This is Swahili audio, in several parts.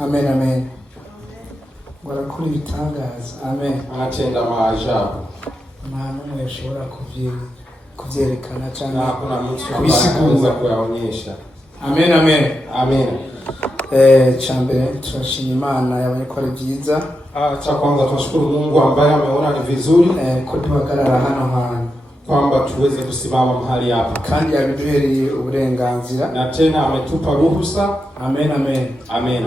Amen, amen. Warakora ibitangaza. Amen. Anatenda maajabu. Nta n'umwe ashobora kuvyerekana cyangwa hakuna mtu anaweza kuyaonyesha. Amen, amen. Amen. Chambere turashima Imana yabonye ko ari byiza. Cha kwanza tunashukuru Mungu ambaye ameona ni vizuri ko tuhagarara hano hantu kwamba tuweze kusimama mahali hapa, kandi yabiduhereye uburenganzira na tena ametupa ruhusa. Amen, amen. Amen.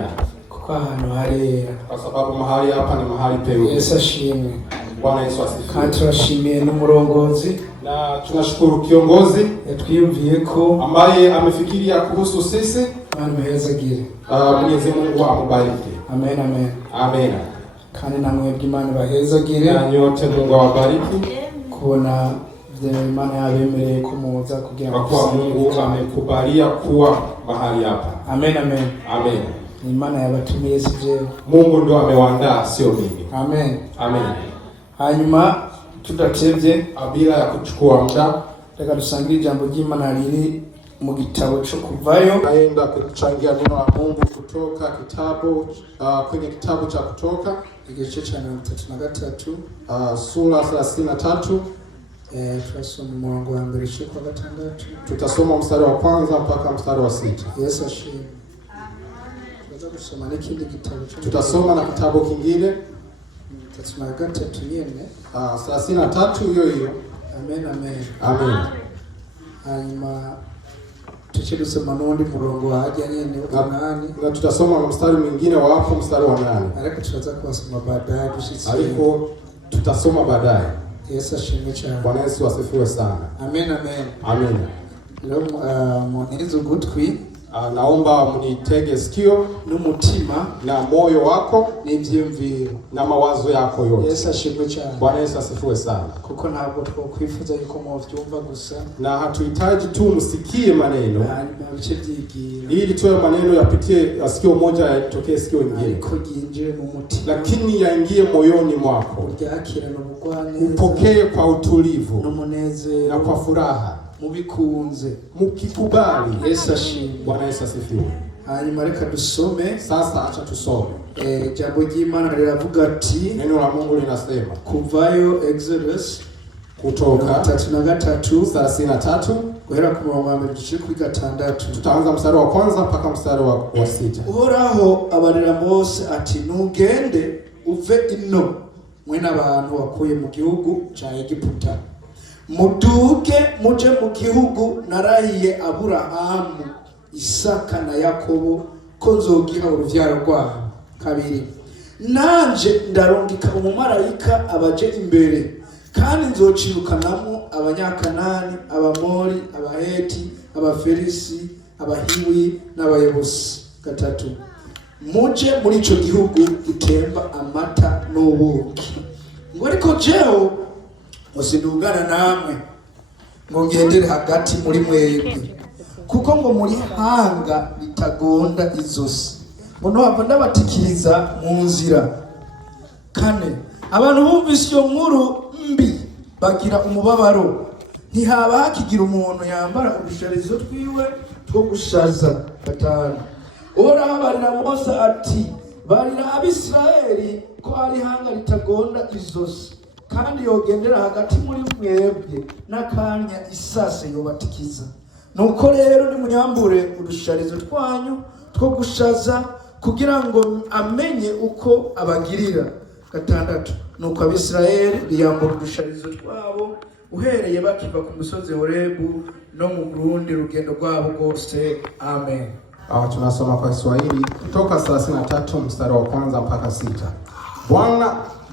Kwa hano harera, kwa sababu mahali hapa ni mahali peupe. Yesu ashimwe. Bwana Yesu asifiwe. Kandi turashimiye n'umurongozi, na tunashukuru kiongozi yatwiyumviye ko ambaye amefikiria kuhusu sisi. Bwana muhezagire. Mwenyezi Mungu amubariki. Amen, amen. Amen. Kandi namwe bw'Imana bahezagire, na nyote Mungu awabariki kubona Imana yabemereye ko muza kugira ngo kwa Mungu amekubalia kuwa mahali hapa. Amen, amen. Amen. Imana yabatumiye sije. Mungu ndo amewaandaa, sio mimi. Amen. Amen. Hanyuma tudatevye bila ya kuchukua muda, reka dusangire ijambo ry'Imana riri mu gitabo cyo Kuvayo. Naenda kuchangia neno la Mungu kutoka kitabu kwenye kitabu cha Kutoka igice cha 33 sura 33. Tutasoma mwanzo wa 1 shika 6. Tutasoma mstari wa kwanza mpaka mstari wa 6. Yesu ashimwe. Tutasoma n'ikindi gitabo. Tutasoma na kitabu kingine 33 nyene 33 hiyo hiyo. Amen, amen. Amen. Hanyuma tuche dusoma n'undi murongo wajya nyene wa 8 na tutasoma mstari mwingine wa hapo mstari wa 8. Ariko tutaza kuwasoma baadaye dushitsi. Aliko tutasoma baadaye. Yesu ashimwe cyane. Bwana Yesu asifiwe sana. Amen, amen. Amen. Leo mwanzo gutwi, naomba mnitege sikio n'umutima na moyo wako n'ivyumviro na mawazo yako yote. Yesu ashimwe cyane. Bwana Yesu asifiwe sana. Kuko ntabwo twokwifuza yuko muvyumva gusa, na hatuhitaji tu msikie maneno bice byigira ili tuwe maneno yapitie sikio moja yatokee sikio lingine, ko ginjire mu mutima, lakini yaingie moyoni mwako, uryakira n'ubugwane, upokee kwa utulivu n'umunezero na kwa furaha, mubikunze mukikubali. Yesu ashimwe. Bwana Yesu asifiwe. Hanyuma reka dusome sasa, acha tusome. Jambo ry'Imana riravuga ati, neno la Mungu linasema Kuvayo Exodus Kutoka 33 guhera ku murongo wa 1 kuri 6. Tutaanza mstari wa kwanza mpaka mstari wa 6. Uhoraho abarira Mose ati, nugende uve ino mwe n'abantu wakuye mu gihugu ca Egiputa, muduge muje mu gihugu narahiye Aburahamu, Isaka na Yakobo ko nzogiha uruvyaro rwabo. 2 Nanje ndarungika umumarayika abaje imbere, kandi nzocirukanamo Abanyakanani, Abamori, Abaheti, Abaferisi, Abahiwi n'Abayebusi. 3 Muje muri ico gihugu gitemba amata n'ubuki. Ngo ariko jeho musidugana namwe ngo ngendere hagati muri mwebwe, kuko ngo muri hanga bitagonda izosi, ngo nohava ndabatikiriza mu nzira. 4 Abantu bumvise iyo nkuru mbi bagira umubabaro, ntihaba hakigira umuntu yambara udusharizo twiwe two gushaza. 5 Uhoraho abarira Mose ati, barira Abisirayeli ko ari hanga ritagonda izosi, kandi yogendera hagati muri mwebwe n'akanya isase yobatikiza. Nuko rero nimunyambure udusharizo twanyu two gushaza, kugira ngo amenye uko abagirira. 6 Nuko Abisirayeli biyambura udusharizo twabo uhereye bakiva ku musozi Horebu no mu Burundi rugendo rwabo rwose. Amen. Tunasoma kwa Kiswahili Kutoka 33 mstari wa kwanza mpaka 6.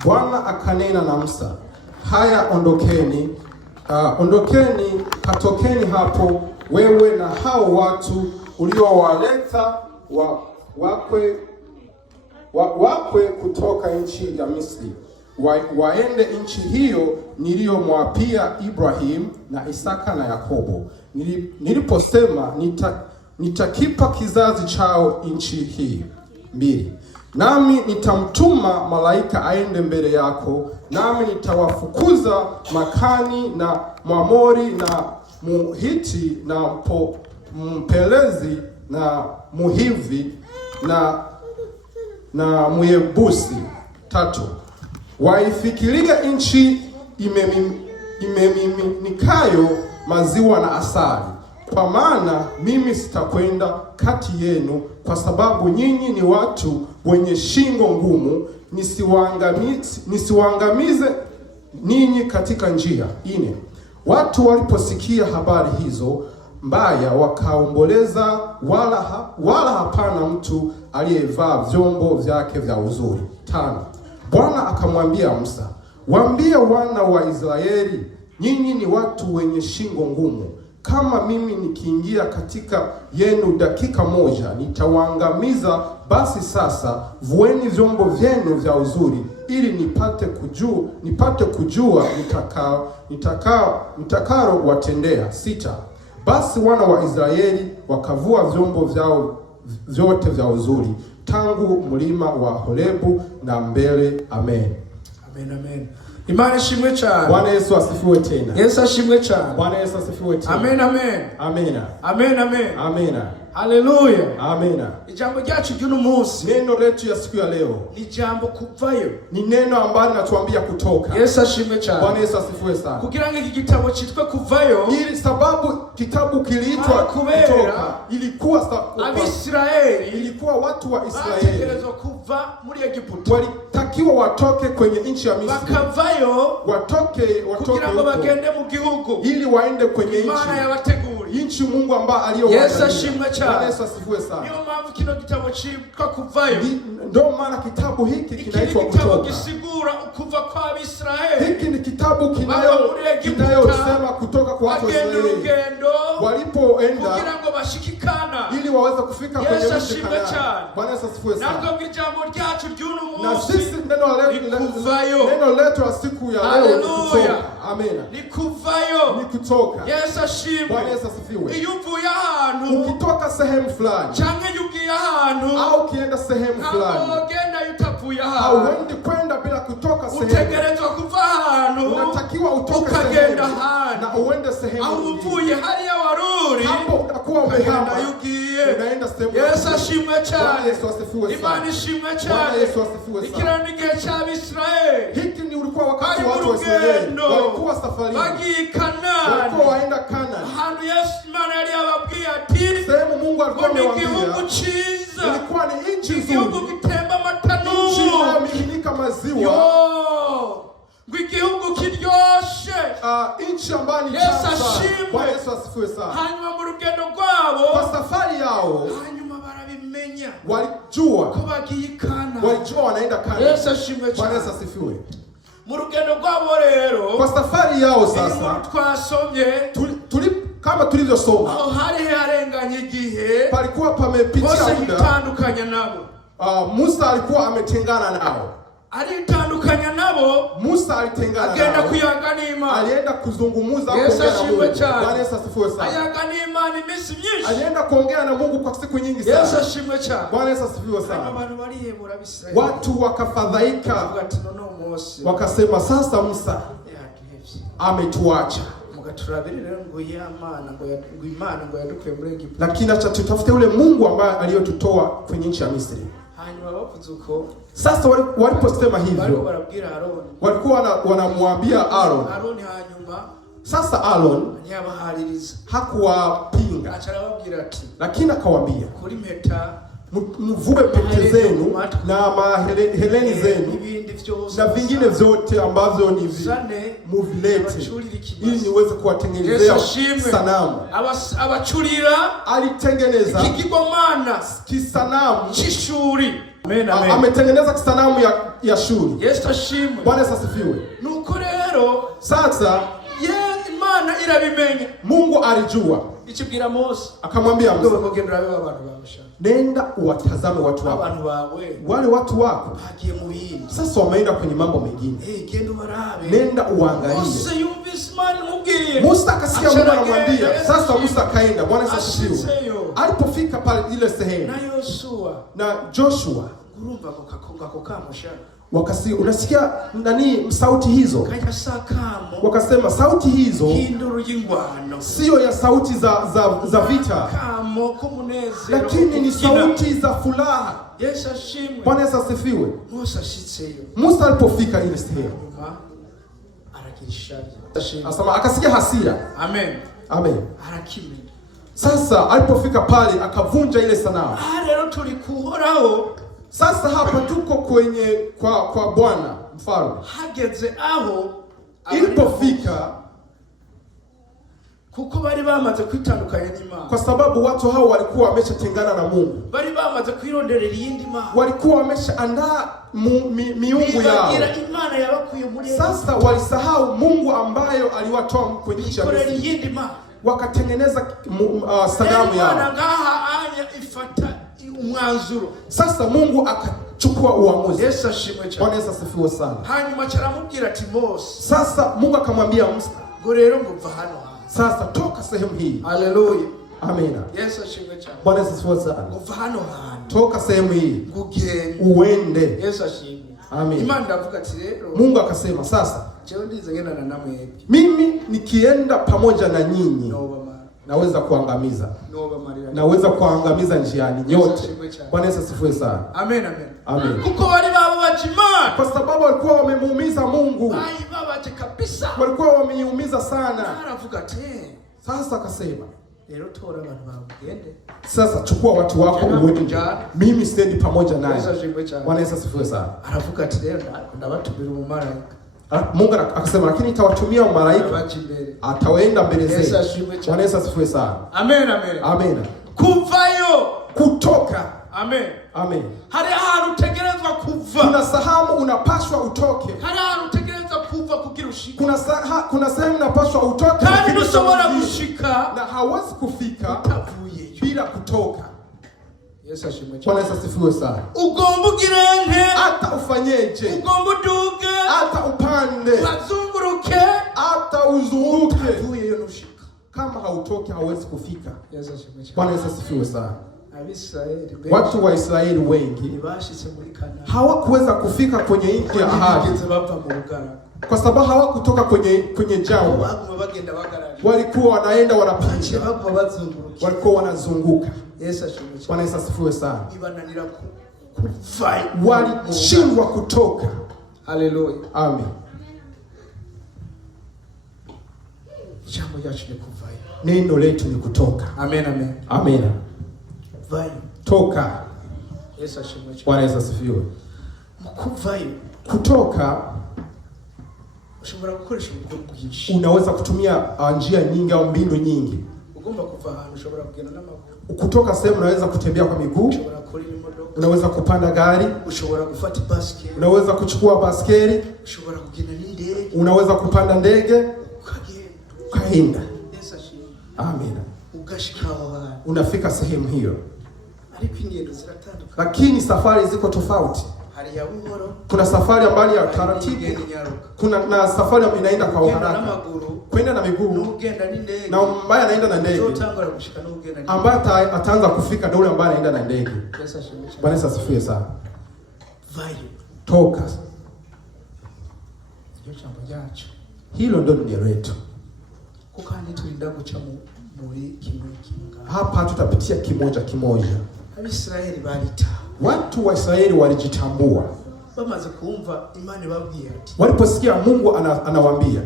Bwana akanena na Musa, haya ondokeni, katokeni hapo, wewe na hao watu uliowaleta wakwe kutoka nchi ya Misri, waende nchi hiyo niliyomwapia Ibrahim na Isaka na Yakobo, niliposema nitakipa kizazi chao nchi hii. 2 Nami nitamtuma malaika aende mbele yako, nami nitawafukuza Makani na Mwamori na Muhiti na Mpelezi na Muhivi na Myebusi. 3. Waifikirie nchi imemiminikayo maziwa na asali, kwa maana mimi sitakwenda kati yenu, kwa sababu nyinyi ni watu wenye shingo ngumu, nisiwaangamize ninyi katika njia. 4. Watu waliposikia habari hizo mbaya wakaomboleza, wala hapana mtu aliyevaa vyombo vyake vya uzuri. 5. Bwana akamwambia Musa, waambie wana wa Israeli, nyinyi ni watu wenye shingo ngumu. Kama mimi nikiingia katika yenu dakika moja nitawaangamiza, basi sasa vueni vyombo vyenu vya uzuri, ili nipate kujua nitakalo watendea. 6. Basi wana wa Israeli wakavua vyombo vyao vyote vya uzuri tangu mlima wa Horebu na mbele. Amen. Amen, amen. Imani ishimwe cyane. Bwana Yesu asifiwe tena. Yesu ashimwe cyane. Bwana Yesu asifiwe tena. Amen, amen. Amina. Amen, amen. Amina. Haleluya. Amina. Ijambo ryacu ry'uno munsi, neno letu ya siku ya leo ni jambo kuvayo. Ni neno ambalo linatuambia kutoka. Yesu ashimwe cyane. Bwana Yesu asifiwe sana. Kugira ngo iki gitabo cyitwe kuvayo, ili sababu kitabu kiliitwa kutoka, ilikuwa Abisiraeli, ilikuwa watu wa Israeli bategerezwa kuva muri Egiputa, walitakiwa watoke kwenye nchi ya Misri, bakavayo watoke kugira ngo bagende mu gihugu, ili waende kwenye Imana yabateguriye, nchi Mungu ambaye aliyowaandalia. Yesu ashimwe cyane. Bwana Yesu asifiwe sana. Niyo mpamvu kino gitabo cyitwa kuvayo. Ndio maana kitabu hiki kinaitwa kutoka. Kitabu kisigura kuva kwa Abisiraeli. Hiki ni kitabu kinayosema kutoka kwa watu wa Israeli walipoenda kugira ngo bashikikana, ili waweze kufika kwenye nchi ya Kanaani. Bwana Yesu asifiwe sana. Ntabwo ijambo ryacu ry'uno munsi, na sisi neno letu la siku ya leo ni kutoka. Amina. Ni kuvayo. Ni kutoka. Yesu ashimwe. Bwana Yesu asifiwe. Iyo uvuye ahantu, ukitoka sehemu fulani, canke ugiye ahantu, au ukienda sehemu fulani, ugenda utavuye ahantu, hauendi kwenda bila kutoka sehemu. Utegerezwa kuva ahantu, unatakiwa utoke ukagenda ahantu, na uende sehemu. au uvuye hariya waruri, hapo utakuwa umehama, unaenda sehemu. Yesu ashimwe cyane. Bwana Yesu asifiwe sana. Imana ishimwe cyane. Bwana Yesu asifiwe sana. Ikirani gihe cy'Abisiraeli, hiki ni ulikuwa wakati wa watu wa Israeli walikuwa safari, bagiye Kanaani, walikuwa waenda Kanaani, ahantu Yesu Imana yari yababwiye ati, sehemu Mungu alikuwa amewaambia igihugu cyiza, ilikuwa ni nchi nzuri, igihugu gitemba amata n'ubuki, nchi inayomiminika maziwa, ngo igihugu kiryoshe, nchi ambayo ni Yesu ashimwe. Bwana Yesu asifiwe sana. Hanyuma mu rugendo rwabo, kwa safari yao, hanyuma barabimenya, walijua ko bagiye Kanaani, walijua wanaenda Kanaani. Yesu ashimwe. Bwana Yesu asifiwe. Mu rugendo rwabo rero, kwa safari yao sasa, twasomye kama tulivyosoma, aho hari harenganye igihe, palikuwa pamepitia muda, tandukanya nabo. Musa alikuwa ametengana nao, alitandukanya nabo. Musa alitengana nao, agenda kuyaga n'Imana, alienda kuzungumza kuongea na Mungu. Bwana Yesu asifiwe sana. Ayaga n'Imana imisi myinshi, alienda kuongea na Mungu kwa siku nyingi sana. Yesu ashimwe cyane. Bwana Yesu asifiwe sana. Abantu bariyebura Abisiraeli, watu wakafadhaika, wakasema sasa Musa ametuacha. Lakini acha tutafute ule Mungu ambaye aliyotutoa kwenye nchi ya Misri. Sasa waliposema hivyo, walikuwa wanamwambia Aaron. Sasa Aaron hakuwapinga, lakini akawaambia, mvue pete zenu na maheleni zenu na vingine vyote ambavyo ni muvilete, ili niweze kuwatengenezea sanamu. Alitengeneza kisanamu chishuri. Ametengeneza kisanamu ya shuri. Bwana Yesu asifiwe. Nuko rero sasa Imana irabimenya, Mungu alijua, ikibwira Mose, akamwambia Mose, nenda uwatazame watu wako, wale watu wako sasa wameenda kwenye mambo mengine, nenda uangalie. Musa akasikia Mungu anamwambia. Sasa Musa kaenda. Bwana Yesu asifiwe. Alipofika pale ile sehemu, na Joshua unasikia nani sauti hizo? Wakasema sauti hizo sio ya sauti za vita, lakini ni sauti za furaha. Bwana Yesu asifiwe. Musa alipofika ile sehemu, asema akasikia hasira. Amen. Amen. Sasa alipofika pale akavunja ile sanamu. Sasa hapa tuko kwenye kwa Bwana mfalme. Hageze aho ilipofika, kuko bari bamaze kwitandukanya n'Imana, kwa sababu watu hao walikuwa wameshatengana na Mungu, bari bamaze kwironderera iyindi Imana, walikuwa wameshaandaa miungu yao. Sasa walisahau Mungu ambayo aliwatoa kwenye nchi ya Misri, wakatengeneza sanamu yao. Sasa Mungu akachukua uamuzi. Bwana Yesu asifiwe sana. Sasa Mungu akamwambia Musa, sasa toka sehemu hii. Haleluya. Amina. Bwana Yesu asifiwe sana. Toka sehemu hii uende. Amen. Mungu akasema sasa, mimi nikienda pamoja na nyinyi naweza kuangamiza. Naweza kuangamiza njiani nyote. Bwana Yesu asifiwe sana. Amen, amen. Amen. Kuko wali babo bachimana, kwa sababu walikuwa wamemuumiza Mungu. Ai baba kabisa. Walikuwa wameumiza sana. Sasa akasema, leo tora abantu bagende. Sasa chukua watu wako uende. Mimi siendi pamoja naye. Bwana Yesu asifiwe sana. Aravuga ati leo ndabatumira umumarayika. Mungu akasema lakini nitawatumia malaika atawaenda mbele zenu. Bwana Yesu asifiwe sana. Amen, amen. Amen. Kuvayo, kutoka. Amen. Amen. Hari ahantu utegerezwa kuva. Kuna sehemu unapaswa utoke. Hari ahantu utegerezwa kuva kugira ushike. Kuna sehemu unapaswa utoke kandi ushobora gushika na hawezi kufika utavuye bila kutoka. Yesu ashimwe. Bwana Yesu asifiwe sana. Ugomba ugirente, hata ufanyeje, ugomba uduge, hata upande, uzunguruke, hata uzunguke, utavuye yo nushika. Kama hautoki hauwezi kufika. Yesu ashimwe. Bwana Yesu asifiwe sana. Watu wa Israeli wengi hawakuweza kufika kwenye nchi ya ahadi kwa sababu hawakutoka kwenye jangwa. Walikuwa wanaenda wanapita, walikuwa wanazunguka. Bwana Yesu asifiwe sana. Walishindwa kutoka. Haleluya. Amen. Jambo yacho ni kuvai. Neno letu ni kutoka. Amen, amen. Amen. Vai. Toka. Yesu ashimwe. Bwana Yesu asifiwe. Mkuvai. Kutoka ushobora gukoresha uburyo bwinshi. Unaweza kutumia njia nyingi au mbinu nyingi. Ugomba kuva ahantu ushobora kugenda n'amaguru. Kutoka sehemu unaweza kutembea kwa miguu. Ushobora kuri imodoka. Unaweza kupanda gari. Ushobora kufuata baskeli. Unaweza kuchukua baskeli. Ushobora kugenda n'indege. Unaweza kupanda ndege. Ukaenda. Yesu ashimwe. Amen. Ugashika wapi? Unafika sehemu hiyo. Lakini safari ziko tofauti. Kuna safari ambayo ya taratibu, kuna na safari ambayo inaenda kwa haraka, kwenda na miguu, na ambaye anaenda na ndege, ambaye ataanza kufika ndio yule ambaye anaenda na ndege. Bwana Yesu asifiwe sana. Toka. Hilo ndio neno letu. Kukani tulinda guca muri kimwe. Hapa tutapitia kimoja kimoja. Israeli balita. Watu wa Israeli walijitambua. Bamaze kuumva imani babwiye ati. Waliposikia Mungu anawaambia,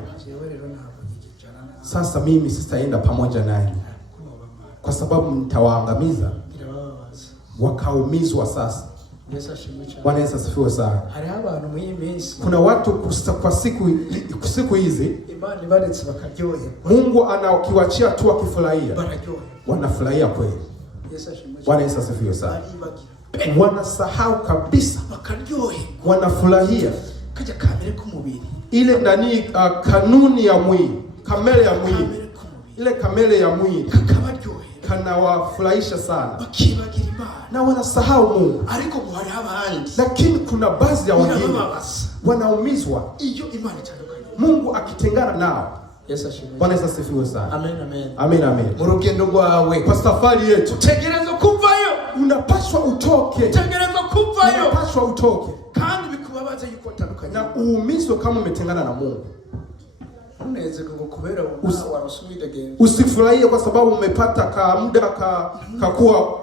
sasa mimi sitaenda pamoja nanyi kwa sababu mtawaangamiza. Wakaumizwa sasa. Bwana Yesu asifiwe sana. Kuna watu kwa siku hizi imani baletse bakaryohe. Mungu anakiwachia tu akifurahia. Wanafurahia kweli. Bwana Yesu asifiwe sana. Wanasahau kabisa, wanafurahia kaja kamere kumubiri ile ndani kanuni ya mwili, kamere ya mwili, ile kamere ya mwili kanawafurahisha sana, bakibagira Imana na wanasahau Mungu. Ariko muhari abandi, lakini kuna baadhi ya wengine wanaumizwa iyo imani itandukanye, Mungu akitengana nao. Yesu ashimwe. Bwana Yesu asifiwe sana. Amen, amen. Amen, amen. Mu rugendo rwawe, kwa safari yetu, tegereza kuvayo. Unapaswa utoke. Tegereza kuvayo. Unapaswa utoke. Kandi bikuba bikubabaze yuko utandukanye na uumizwe kama umetengana na Mungu. Unaweza kukubera warasubira genzi. Usifurahie kwa sababu umepata ka muda kakuwa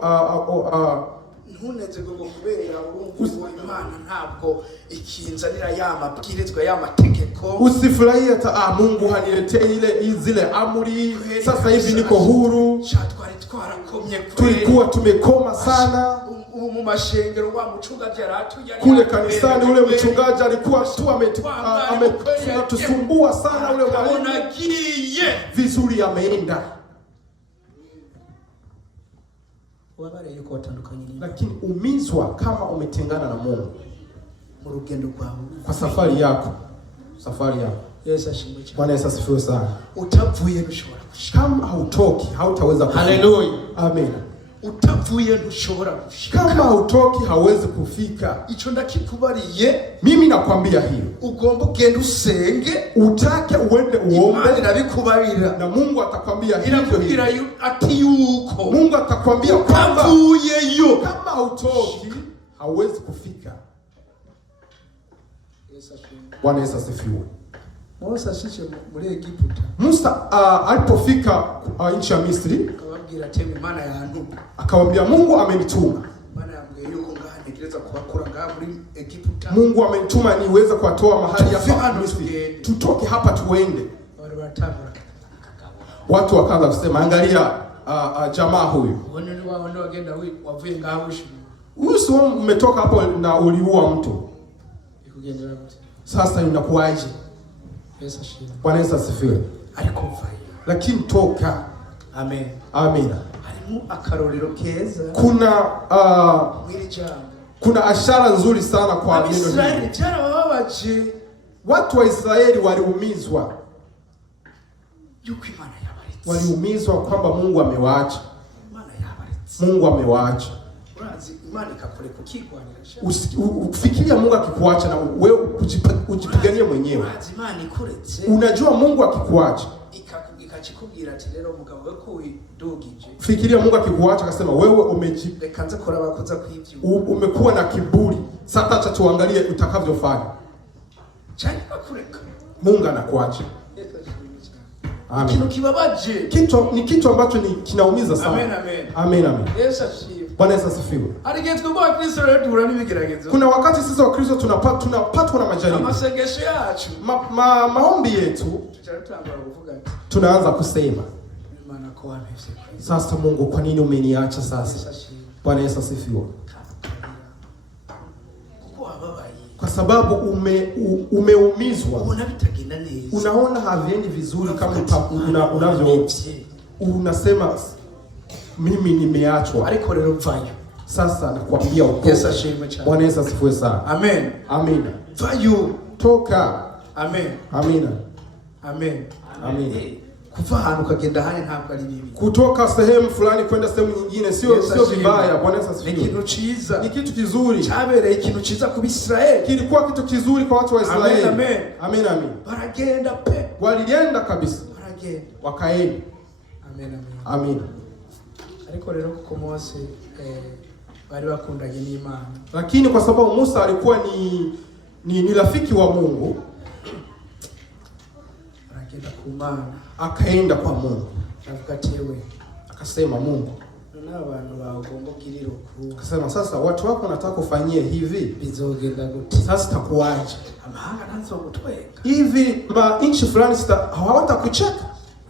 ntuneze kukubera urumva Imana ntabwo ikinzanira yamabwirizwa y'amategeko. Usifurahie Mungu haniletee zile amri, sasa hivi niko huru. Twari twarakomye tulikuwa tumekoma sana. Mu mashengero wa mchungaji kule kanisani ule mchungaji alikuwa tu ametusumbua sana ule mwalimu. Vizuri ameenda. Lakini umizwa kama umetengana na Mungu mu rugendo rwawe, kwa safari yako. Yesu ashimwe cyane. Bwana Yesu asifiwe sana. Utavuye ntushobora gushika. Kama hautoki hautaweza kufika. Haleluya. Amen. Utavuye ntushobora gushika. Kama hautoki hauwezi kufika. Ico ndakikubariye. Mimi nakwambia hiyo. Ugomba ugende usenge, utake uende uombe. Imana irabikubarira. Na Mungu atakwambia hivyo. Irakubwira ati yuko. Mungu atakwambia kwamba utavuyeyo. Kama hautoki hauwezi kufika. Bwana Yesu asifiwe. Musa ashiche muri Egiputa. Musa alipofika nchi ya Misri, akawabwira ati Imana yantu. Akamwambia Mungu amenituma. Imana yambwiye yuko ngahantegereza kubakura ngaha muri Egiputa. Mungu amenituma niweze kuwatoa mahali hapa Misri. Tutoke hapa tuende. Watu wakaanza kusema angalia jamaa huyu. Wavuye ngaha wishi. Uso umetoka hapo na uliua mtu. Ikugendera gute? Sasa inakuaje? Yesu ashimwe. Bwana Yesu asifiwe. Alikufa. Lakini toka. Amen. Amen. Harimu akarorero keza. Kuna ashara nzuri sana kwa neno hili. Israeli jana wababaje. Watu wa Israeli waliumizwa. Yuko Imana yabaritse. Waliumizwa kwamba Mungu amewaacha. Imana yabaritse. Mungu amewaacha. Urazi Imana ikakure kukigwanira. Ufikiria Mungu akikuacha na wewe ujipiganie mwenyewe. Urazi Imana ikuretse. Unajua Mungu akikuacha ikakubwira ati rero umugabo we ko widugije. Fikiria Mungu akikuacha akasema wewe kanza kora bakuza kwivyo. Umekuwa na kiburi. Sasa acha tuangalie utakavyofanya. Chani bakureka. Mungu anakuacha. Amen. Kitu kibabaje. Kitu ambacho kinaumiza sana. Amen, amen. Amen, amen. Yesu asifiwe. Bwana Yesu asifiwe. Aligezwe kwa Kristo leo duhura n'ibigeragezo. Kuna wakati sisi wa Kristo tunapatwa na majaribu. Amasengesho yacu. Maombi yetu tutatangura kuvuga ati tunaanza kusema Imana ko wamevye. Sasa Mungu kwa nini umeniacha sasa? Bwana Yesu asifiwe. Kwa sababu umeumizwa. Unabitagenda neza. Unaona haviendi vizuri kama unavyo. Unasema mimi nimeachwa. Ariko rero mvayo. Sasa nakwambia uko. Yesu ashimwe cyane. Bwana Yesu asifiwe sana. Amen. Amen. Vayo. Toka. Amen. Amen. Amen. Amen. Kuva ahantu kagenda hane ntabwo ari bibi. Kutoka sehemu fulani kwenda sehemu nyingine sio vibaya. Bwana Yesu asifiwe. Ni kitu ciza. Ni kitu kizuri. Chabereye ikintu ciza ku Bisraeli. Kilikuwa kitu kizuri kwa watu wa Israeli. Amen. Amen, amen. Baragenda pe. Walienda kabisa. Baragenda. Wakaenda. Amen, amen. Amen. Ariko rero kuko Mose bari bakundanye n'Imana. Lakini kwa sababu Musa alikuwa ni rafiki wa Mungu, akenda ku Mana, akaenda kwa Mungu. Akatewe. Akasema Mungu, nona abantu bagomba kiriro ku. Akasema sasa watu wako nataka kufanyie hivi. Bizogenda gute? Sasa takuaje? Amahanga nazo gutweka. Hivi inchi fulani hawatakucheka.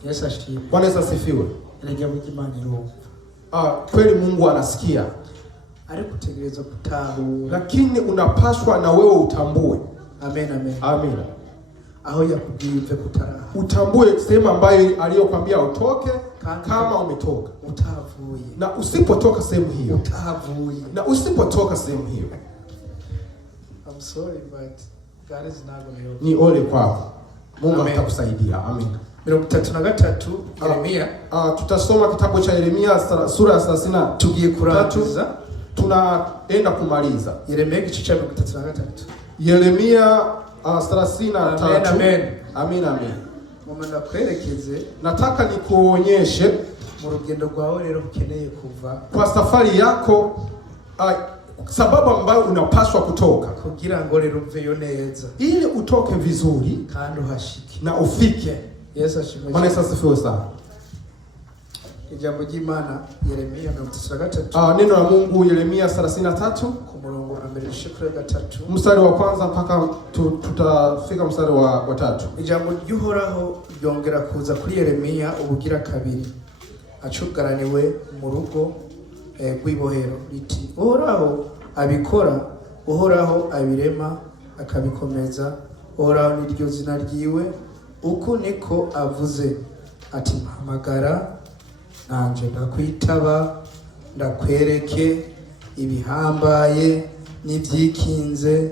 Yesu ashimwe. Bwana Yesu asifiwe. Erega Imana iro. Kweli Mungu anasikia. Alikutegereza kutahu. Lakini unapaswa na wewe utambue. Amen, amen. Amen. Aho yakubwiye kutaraha. Utambue sehemu ambayo aliyokuambia utoke kama umetoka. Utavuye. Na usipotoka sehemu hiyo. Utavuye. Na usipotoka sehemu hiyo. I'm sorry but God is not going to help. Ni ole kwako. Mungu atakusaidia. Amen. 33 Yeremia. Tutasoma kitabu cha Yeremia sura ya 30. Tugiye kurangiza. Tunaenda kumaliza. Yeremia igice cha 33. Yeremia 33. Amen. Amen, amen. Mama nakwerekeze. Nataka nikuonyeshe mu rugendo rwawe rero ukeneye kuva. Kwa safari yako sababu ambayo unapaswa kutoka, kugira ngo rero uveyo neza, ili utoke vizuri kandi uhashike na ufike. Yesu ashimwe. Bwana Yesu asifiwe sana. Ijambo ry'Imana Yeremia 33. Neno la Mungu Yeremia 33 ku murongo wa 2-3 mstari wa kwanza mpaka tutafika mstari wa 3. Ijambo ry'Uhoraho ryongera kuza kuri Yeremia ubugira kabiri acugaraniwe mu rugo rw'ibohero riti, Uhoraho abikora, Uhoraho abirema akabikomeza, Uhoraho niryo zina ryiwe, uko niko avuze ati, mpamagara nanje ndakwitaba, ndakwereke ibihambaye n'ivyikinze,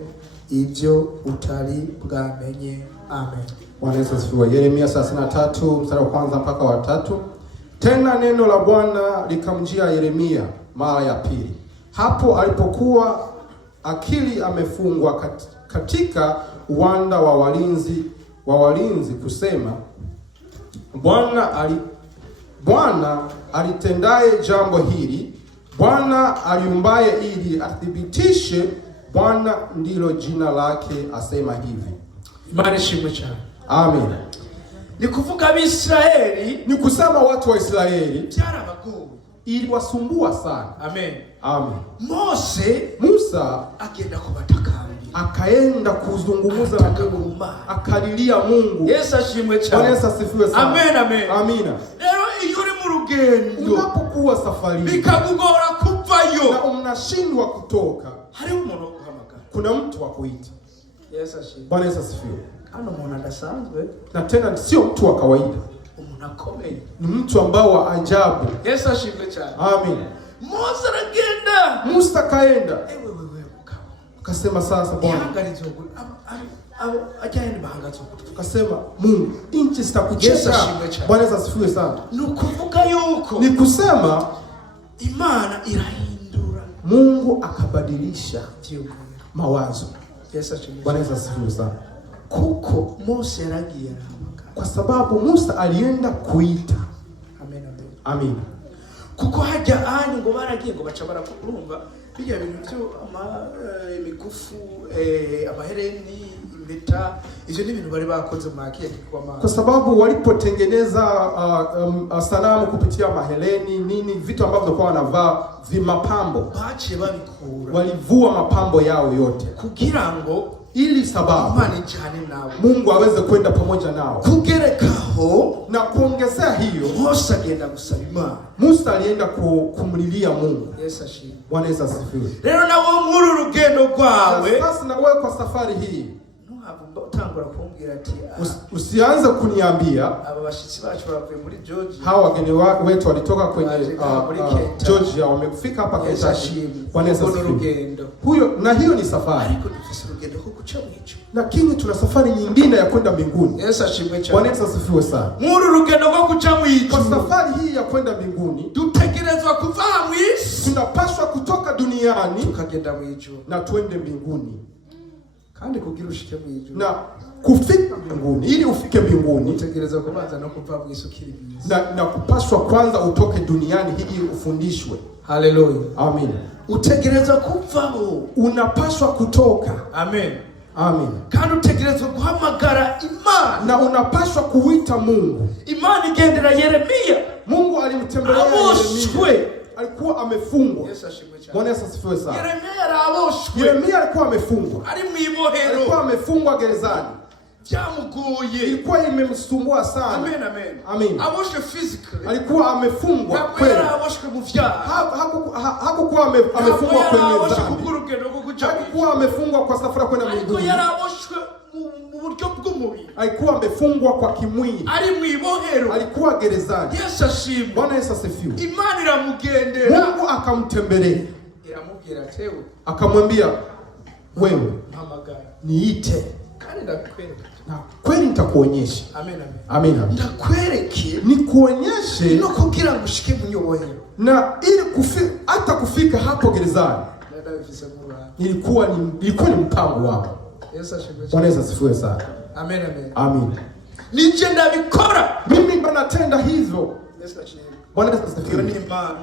ibyo utari bwamenye. Amen. Bwana Yesu asifiwe. Yeremia 33 mstari wa kwanza mpaka wa 3. Tena neno la Bwana likamjia Yeremia mara ya pili, hapo alipokuwa akili amefungwa katika uwanda wa walinzi kusema, Bwana alitendaye jambo hili, Bwana aliumbaye ili athibitishe, Bwana ndilo jina lake, asema hivi. Imani ishimwe cyane. Amen. Ni kuvuga Abisirayeli, ni kusema watu wa Israeli byarabagoye, iliwasumbua sana. Amen. Amen. Musa agenda kubatakambira, akaenda kuzungumza na Mungu, akalilia Mungu. Yesu ashimwe cyane. Bwana Yesu asifiwe sana. Amen, amen. Amina. Lero iyo uri mu rugendo, unapokuwa safari bikakugora kuvayo na unashindwa kutoka, hari umuntu wo guhamagara, kuna mtu wa kuita. Yesu ashimwe. Bwana Yesu asifiwe. Hano umuntu adasanzwe, na tena sio mtu wa kawaida, umuntu akomeye, ni mtu ambao wa ajabu. Yesu ashimwe cyane. Amen. Musa kaenda, akasema sasa Bwana, akasema Mungu, inchi sitakucheka. Bwana Yesu asifiwe sana. Nukuvuga yuko, ni kusema Imana irahindura, Mungu akabadilisha mawazo. Yesu ashimwe. Bwana Yesu asifiwe sana. Kuko Mose yaragiye, kwa sababu Musa alienda kuita. Amen, amen. Amen. Kuko hajya ahandi ngo baragiye ngo baca barakurumva bijya bintu byo imikufu, amahereni, impeta, ivyo ni ibintu bari bakoze mu akiye kikoma, kwa sababu walipotengeneza sanamu kupitia mahereni nini, vitu ambavyo walikuwa wanavaa vimapambo, bache babikura, walivua mapambo yao yote kugira ngo ili sababu Imana ijane nao, Mungu aweze kwenda pamoja nao. Kugerekaho na kuongezea hiyo, Musa agenda gusaba Imana. Musa alienda kumlilia Mungu. Yesu ashimwe. Bwana Yesu asifiwe. Rero nawo muri rugendo rwawe, sasa na wewe kwa safari hii, utangura kumbwira ati usianze kuniambia aba bashitsi bacu bavuye muri Georgia, hawa wageni wetu walitoka kwenye Georgia wamefika hapa Kentucky. Bwana Yesu asifiwe. Huyo na hiyo ni safari, ariko dufise urugendo ko kuca mwico, lakini tuna safari nyingine ya kwenda mbinguni. Yesu ashimwe cyane. Bwana Yesu asifiwe sana. Muri rugendo ko kuca mwico, kwa safari hii ya kwenda mbinguni, dutegerezwa kuva mwisi, tunapaswa kutoka duniani tukagenda mwico na twende mbinguni. Kandi kugira ushike mwijuru, na kufika mbinguni, ili ufike mbinguni utegereza kubanza no kuva mwisukiri mwiza, na kupaswa kwanza utoke duniani ili ufundishwe. Haleluya. Amen. Utegereza kuvaho, unapaswa kutoka. Amen. Amen. Kandi utegereza guhamagara Imana, na unapaswa kuita Mungu. Imana igendera Yeremia, Mungu alimtembelea Yeremia, alikuwa amefungwa. Yesu ashimwe cyane. Bwana Yesu asifiwe sana. Yeremia araboshwe, Yeremia alikuwa amefungwa, ari mwibohero, alikuwa amefungwa gerezani, byamugoye, ilikuwa imemsumbua sana. Amen, amen. Amen. Aboshwe physically, alikuwa amefungwa kweli, aboshwe mu vyaha, hakukuwa amefungwa kwenye dhambi, hakukuwa amefungwa kwa safari kwenda mbinguni, alikuwa yaraboshwe mu buryo bw'umubiri, alikuwa amefungwa kwa kimwili, ari mwibohero, alikuwa gerezani. Yesu ashimwe. Bwana Yesu asifiwe. Imana iramugendera, Mungu akamtembelea, iramubwira tewe, akamwambia wewe mpamagara, niite, kandi ndakwereka, na kweli nitakuonyesha. Amen, amen. Amen. Ndakwereke, nikuonyeshe, no kugira ngo ushike mu nyobohero, na ili hata kufika hapo gerezani ilikuwa ni mpango wako. Yesu ashimwe. Bwana Yesu asifiwe sana. Amen, amen. Amen. Nije ndabikora, mimi ndo natenda hivyo. Yesu ashimwe. Bwana Yesu asifiwe. Ni Imana,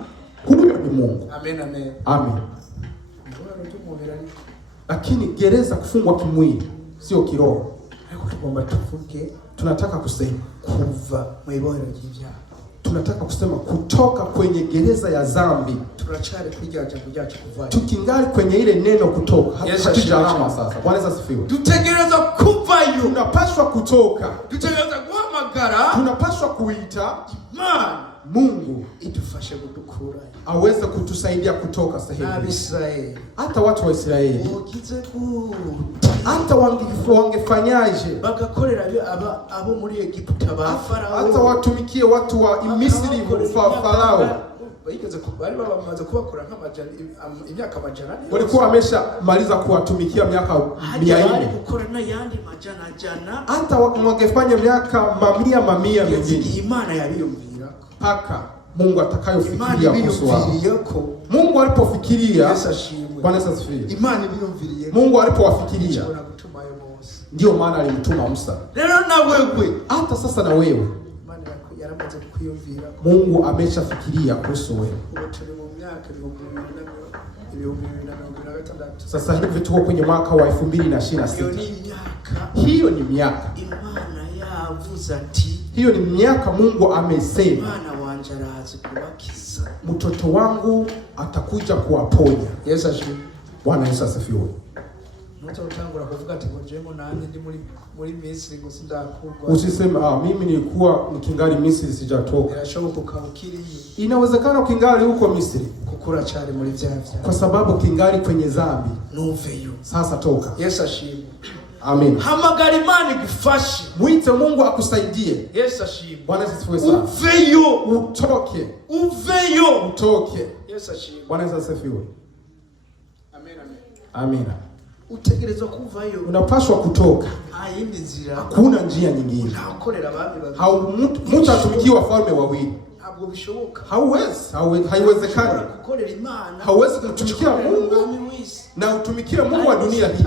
huyo ni Mungu. Amen, amen. Amen. Lakini gereza kufungwa kimwili, sio kiroho. Ariko tugomba tuvuge, tunataka kusema kuva mu ibohero ry'ibyaha. Tunataka kusema kutoka kwenye gereza ya dhambi. Turachari kwiga jambo ryacu kuvayo. Tukingali kwenye ile neno kutoka. Hatujalama sasa. Bwana Yesu asifiwe. Dutegereza kuvayo. Tunapaswa kutoka. Dutegereza guhamagara. Tunapaswa kuita Imana Mungu idufashe kudukura, aweze kutusaidia kutoka sehemu. Abisraeli, hata watu wa Israeli, hata wangefanyaje bagakorera abo muri Egiputa ba Farao, hata watumikie watu wa Misri Farao, bari bamaze kubakora nk'amajana imyaka amajana, walikuwa wameshamaliza kuwatumikia miaka 400, gukora na yandi majana, hata wangefanya miaka mamia mengine. Imana yabiyumvira paka Mungu atakayofikiria kuhusu wao. Mungu alipofikiria, Bwana Yesu asifiwe. Imani iliyomviriye, Mungu alipowafikiria, ndio maana alimtuma Musa. Leo na wewe, hata sasa na wewe, Imani yaramaze kukuyumvira. Mungu ameshafikiria kuhusu wewe. Sasa hivi tuko kwenye mwaka wa 2026. Hiyo ni miaka. Imana yavuze ati, hiyo ni miaka Mungu amesema, Imana wanje arazi kubakiza, mtoto wangu atakuja kuwaponya. Yesu asifiwe. Bwana Yesu asifiwe. Mtu utangura kuvuga ati ngojemo nani ndi muri Misri ngo sindakurwa. Usiseme mimi nilikuwa nikingali Misri sijatoka. Birashoboka ukabukiri hiyo. Inawezekana ukingali huko Misri kukura cyane muri vyavya, kwa sababu kingali kwenye dhambi. Nuveyo. Sasa toka. Yesu ashimwe. Amen. Hamagara Imana igufashe. Mwite Mungu akusaidie. Yesu ashimwe. Bwana Yesu asifiwe sana. Uveyo. Utoke. Uveyo. Utoke. Yesu ashimwe. Bwana Yesu asifiwe. Amen, amen. Amina. Utegerezwa kuvayo. Unapaswa kutoka. Hayindi nzira. Hakuna njia nyingine. Ntakorera abami babiri. Mtu atumikie wafalme wawili. Ntabwo bishoboka. Haiwezekani. Kukorera Imana. Hauwezi kumtumikia Mungu na utumikie Mungu wa dunia hii,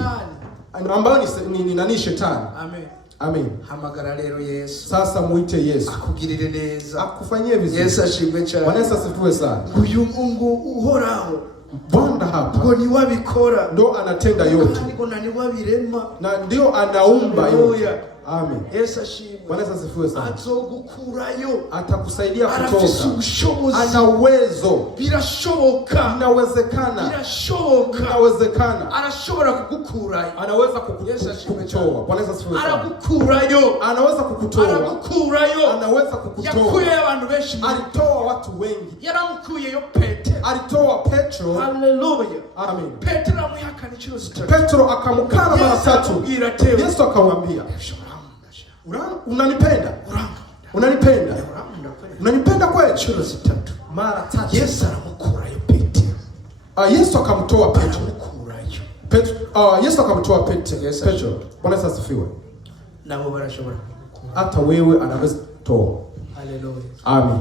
ambayo ni nani? Shetani. Amen. Amen. Hamagara lero Yesu. Sasa muite Yesu. Akugirire neza. Akufanyie vizuri. Yesu ashimwe cyane. Bwana Yesu asifiwe sana. Uyu Mungu uhoraho, Bwana hapa ngo ni wabikora, ndo anatenda yote, ngo nani wabirema, na ndio anaumba yote. Amen. Yesu ashimwe. Bwana Yesu asifiwe sana. Azogukurayo, atakusaidia kutoka. Arafise ubushobozi. Ana uwezo. Birashoboka. Inawezekana. Birashoboka. Inawezekana. Arashobora kugukurayo. Anaweza kukutoa. Bwana Yesu asifiwe sana. Aragukurayo. Anaweza kukutoa. Aragukurayo. Anaweza kukutoa. Yakuye abantu benshi. Alitoa watu wengi. Yaramukuyeyo Petero. Alitoa Petro. Hallelujah. Amen. Petero amuyakana inshuro 3. Petro akamkana mara 3. Yesu akamwambia, unanipenda? Unanipenda? Unanipenda kweli? Inshuro 3. Mara 3. Yesu aramukurayo Petero. Yesu akamtoa Petro. Yesu akamtoa Petro. Bwana Yesu asifiwe. Nabo barashobora. Hata wewe anaweza kutoa. Hallelujah. Amen.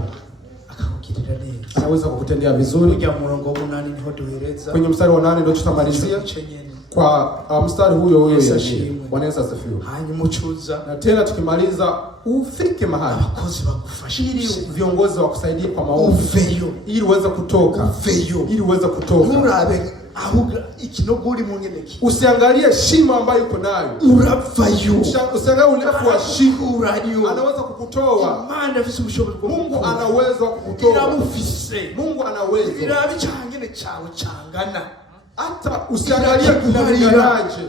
Akakugirira neza. Anaweza kukutendea vizuri. Kuja murongo wa 8 niho duhereza. Kwenye mstari wa 8 ndio tutamalizia. Kwa mstari huyo Bwana Yesu asifiwe. Hanyuma ucuza. Na tena tukimaliza ufike mahali abakozi bagufasha, ili viongozi wakusaidie kwa maombi, uveyo, ili uweze kutoka, uveyo, ili uweze kutoka. Urabe ahuga ikinogo uri mu ngeneki, usiangalie shimo ambayo uko nayo, uravayo. Usiangalie urefu wa shimo, urayo. Anaweza kukutoa. Imana ifise ubushobozi bwo Mungu ana uwezo wa kukutoa. Irabufise. Mungu ana uwezo. Birabe cyangene cyawe cyangana. Hata usiangalie kinagaraje.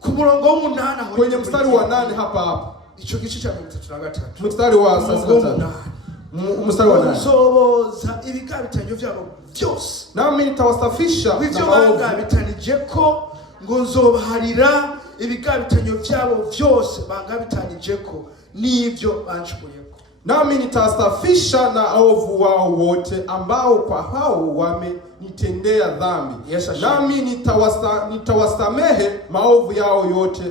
Ku murongo wa 8 aho kwenye mstari wa 8 hapa. Ico gice cha 33. Mstari wa 33. Mstari wa 8. Nzoboza ibigabitanyo byabo byose. Nami nitawasafisha na maovu. Bitanijeko ngo nzobaharira ibigabitanyo byabo byose bangabitanijeko nivyo banchukuyeko. Nami nitasafisha na ovu wao wote ambao kwa hao wamenitendea dhambi. Yes, nami nitawasamehe maovu yao yote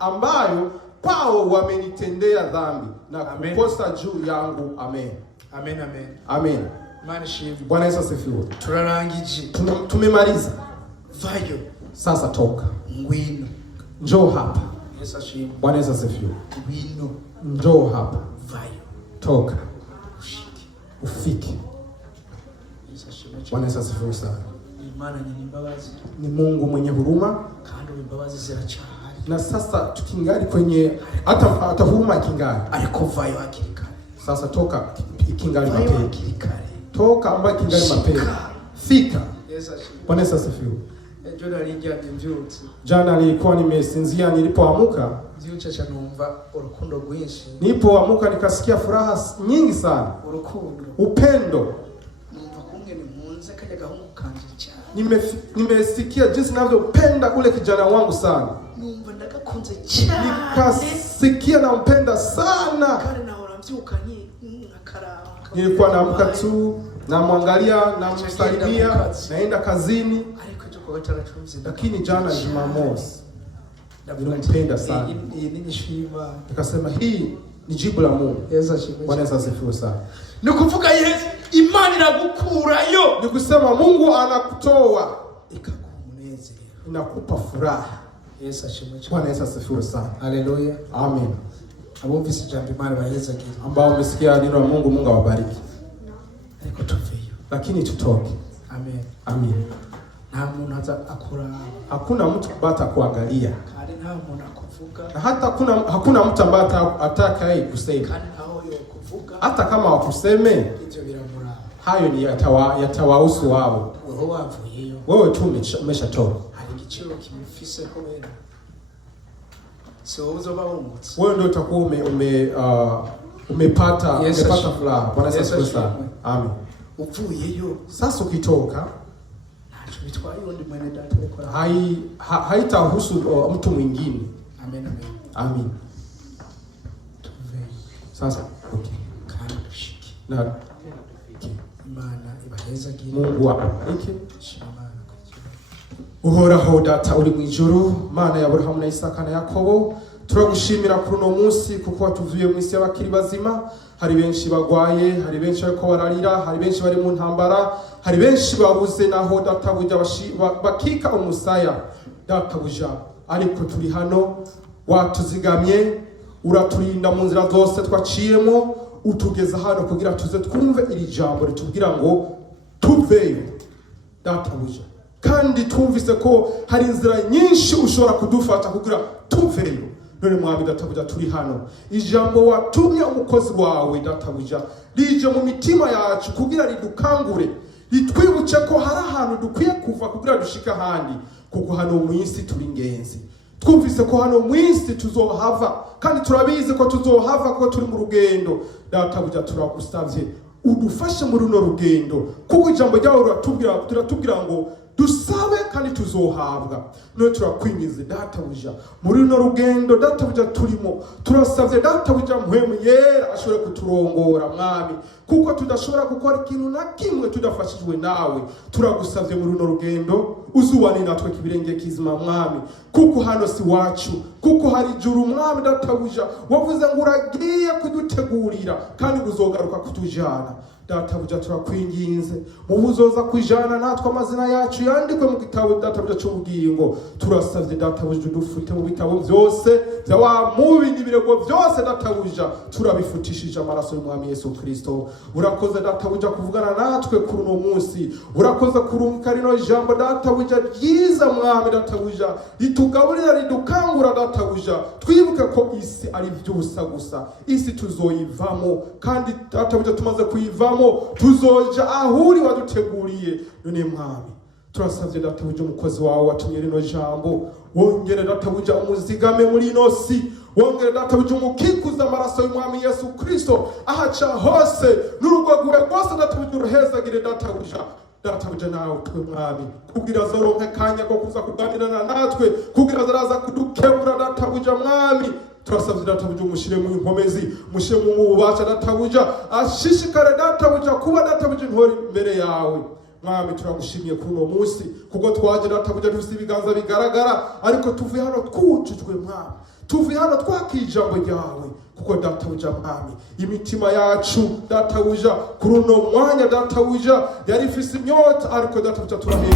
ambayo kwao wamenitendea dhambi na kukosa juu yangu. Amen. Amen, amen. Amen. Bwana Yesu asifiwe. Turarangije. Tumemaliza. Vayo. Sasa toka. Ngwino. Njoo hapa. Yesu asifiwe. Bwana Yesu asifiwe. Ngwino. Njoo hapa. Vayo. Toka. Ufike. Bwana Yesu asifiwe sana. ni Mungu mwenye huruma, na sasa tukingali kwenye hata huruma ikingali, sasa toka ikingali mapema, toka ambayo ikingali mapema, fika. Bwana Yesu asifiwe. Jana nilikuwa nimesinzia, nilipoamka nikasikia furaha nyingi sana, upendo. Nimesikia jinsi ninavyopenda ule kijana wangu sana, nikasikia nampenda sana. Nilikuwa naamka tu, namwangalia, namsalimia, naenda kazini. Lakini jana Jumamosi nilimpenda sana, nikasema hii ni jibu la Mungu. Bwana Yesu asifiwe sana. Nikuvuga Yesu imani na gukurayo, nikusema Mungu anakutoa ikakumunezero, inakupa furaha. Yesu ashimwe. Bwana Yesu asifiwe sana. Haleluya. Amen. Abumvise jambo imani baheza kile, ambao umesikia neno la Mungu, Mungu awabariki. Ariko tuveyo, lakini tutoke. Amen. Amen. Nta muntu akura, hakuna mtu bata kuangalia, kandi nta muntu akuvuga, na hata hakuna mtu ambaye atakaye kusema, kandi naho yo kuvuga, hata kama wakuseme ivyo biramura, hayo ni yatawahusu wao. wewe wavuyeyo, wewe tu umeshatoka. hari igiciro kimufise ko wena, so uzoba wungutse, wewe ndio utakuwa umepata furaha. Bwana Yesu asifiwe sana. Amen. Uvuyeyo sasa, ukitoka haitahusu mtu mwingine. Amen, amen. Amen. Sasa okay. Na Imana ibaheza gire, Mungu abariki. Uhoraho data uri mwijuru, Mana ya Abrahamu na Isaka na Yakobo, turagushimira kuri uno munsi kuko watuvuye mu isi y'abakiri bazima. Hari benshi bagwaye, hari benshi bariko bararira, hari benshi bari mu ntambara, hari benshi babuze naho databuja bakika umusaya. Databuja ariko turi hano, watuzigamye, uraturinda mu nzira zose twaciyemo, utugeza hano kugira tuze twumve iri jambo ritubwira ngo tuveyo. Databuja kandi twumvise ko hari inzira nyinshi ushobora kudufata kugira tuveyo. None mwami databuja turi hano, ijambo watumye umukozi wawe databuja rije mu mitima yacu kugira ridukangure, litwibuke ko hari ahantu dukwiye kuva kugira dushika handi, kuko hano mu isi turi ingenzi. Twumvise ko hano mu isi tuzohava, kandi turabizi ko tuzohava ko turi mu rugendo. Databuja turagusavye udufashe muri runo rugendo, kuko ijambo ryawe turatubwira ngo dusabe kandi tuzohabwa. None turakwingize databuja muri runo rugendo databuja turimo, turasavye databuja mpwemu yera ashobore kuturongora mwami, kuko tudashobora gukora ikintu na kimwe tudafashijwe nawe. Turagusavye muri runo rugendo uzubane natwe kibirenge kizima mwami, kuko hano si wacu, kuko hari ijuru mwami databuja wavuze ngo uragiye kudutegurira kandi uzogaruka kutujana. Databuja turakwinginze mu buzoza kwijana natwe amazina yacu yandikwe mu gitabo databuja cy'ubugingo. Turasavye databuja udufute mu bitabo byose bya wa mubi n'ibirego byose databuja, turabifutishije amaraso y'umwami Yesu Kristo. Urakoze databuja kuvugana natwe kuri uno munsi, urakoze kurunka rino jambo databuja ryiza mwami databuja, ritugaburira ridukangura databuja. Twibuke ko isi ari byusa gusa, isi tuzoyivamo, kandi databuja tumaze kuyivamo tuzoja ahuri waduteguriye. None mwami turasavye databuja umukozi wawe watumye rino jambo, wongere databuja umuzigame muri ino si, wongere databuja umukikuza amaraso y'umwami Yesu Kristo ahaca hose, n'urugo rwe rwose databuja uruhezagire databuja. Databuja nawe twe mwami kugira zoronke kanya ko kuza kuganirana natwe, kugira zaraza kudukebura databuja mwami. Turasavye databuja umushire mu inkomezi, mushire mu bubasha databuja, ashishikare databuja kuba databuja ntore imbere yawe. Mwami turagushimiye kuri uno munsi, kuko twaje databuja dufite ibiganza bigaragara, ariko tuvuye hano twujujwe mwami, tuvuye hano twakijambo ryawe, kuko databuja mwami imitima yacu databuja kuri uno mwanya databuja yari ifise inyota, ariko databuja turahera